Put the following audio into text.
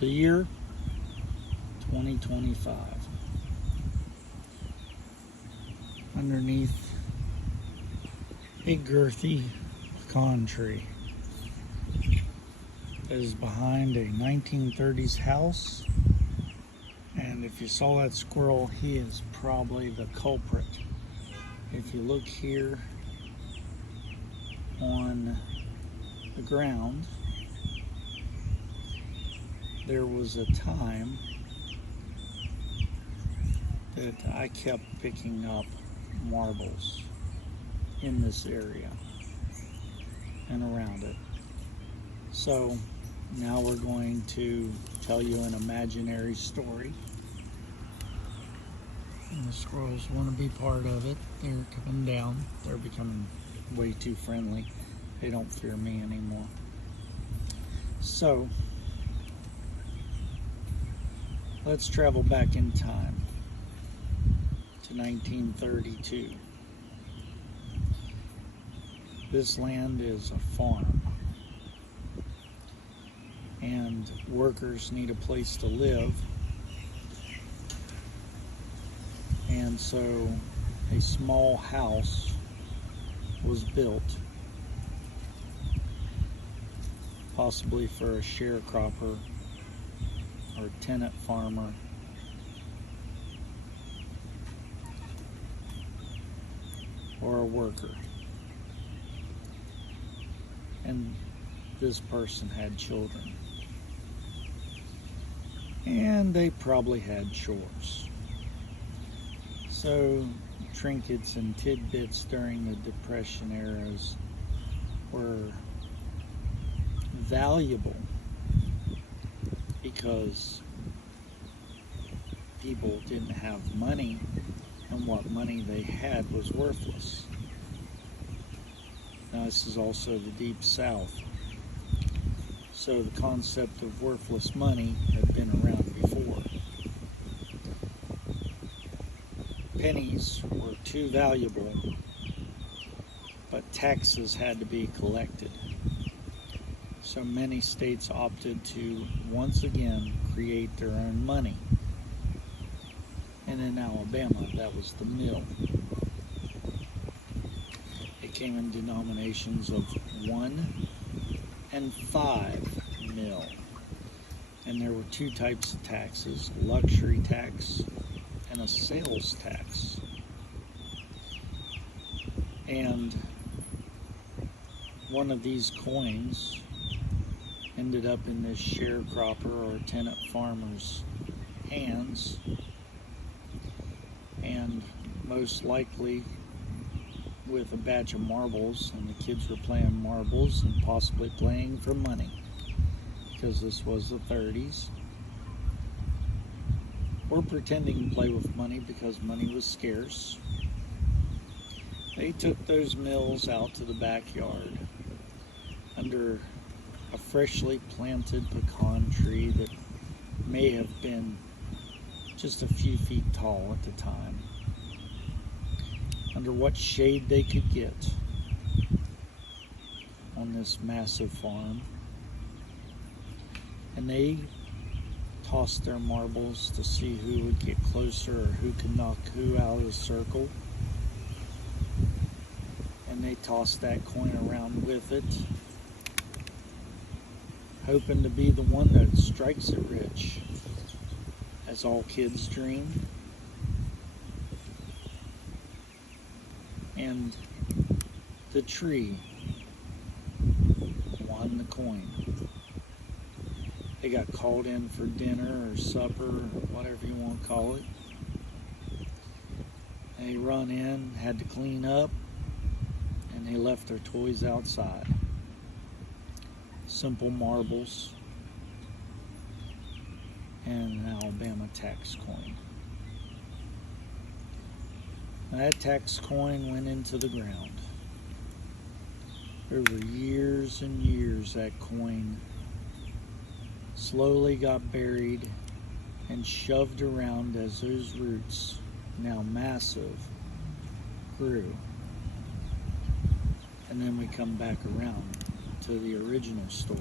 The year 2025. Underneath a girthy pecan tree that is behind a 1930s house. And if you saw that squirrel, he is probably the culprit. If you look here on the ground, there was a time that I kept picking up marbles in this area and around it. So now we're going to tell you an imaginary story. And the squirrels want to be part of it. They're coming down. They're becoming way too friendly. They don't fear me anymore. So let's travel back in time to 1932. This land is a farm, and workers need a place to live, and so a small house was built, possibly for a sharecropper or tenant farmer, or a worker. And this person had children, and they probably had chores. So trinkets and tidbits during the Depression eras were valuable because people didn't have money, and what money they had was worthless. Now, this is also the Deep South, so the concept of worthless money had been around before. Pennies were too valuable, but taxes had to be collected. So many states opted to once again create their own money. And in Alabama, that was the mill. It came in denominations of 1 and 5 mil. And there were two types of taxes, a luxury tax and a sales tax. And one of these coins ended up in this sharecropper or tenant farmer's hands, and most likely with a batch of marbles, and the kids were playing marbles and possibly playing for money, because this was the 30s, or pretending to play with money because money was scarce. They took those mills out to the backyard under a freshly planted pecan tree that may have been just a few feet tall at the time, under what shade they could get on this massive farm. And they tossed their marbles to see who would get closer or who could knock who out of the circle. And they tossed that coin around with it, hoping to be the one that strikes it rich, as all kids dream. And the tree won the coin. They got called in for dinner or supper or whatever you want to call it. They run in, had to clean up, and they left their toys outside. Simple marbles and an Alabama tax coin. And that tax coin went into the ground. Over years and years, that coin slowly got buried and shoved around as those roots, now massive, grew. And then we come back around to the original story.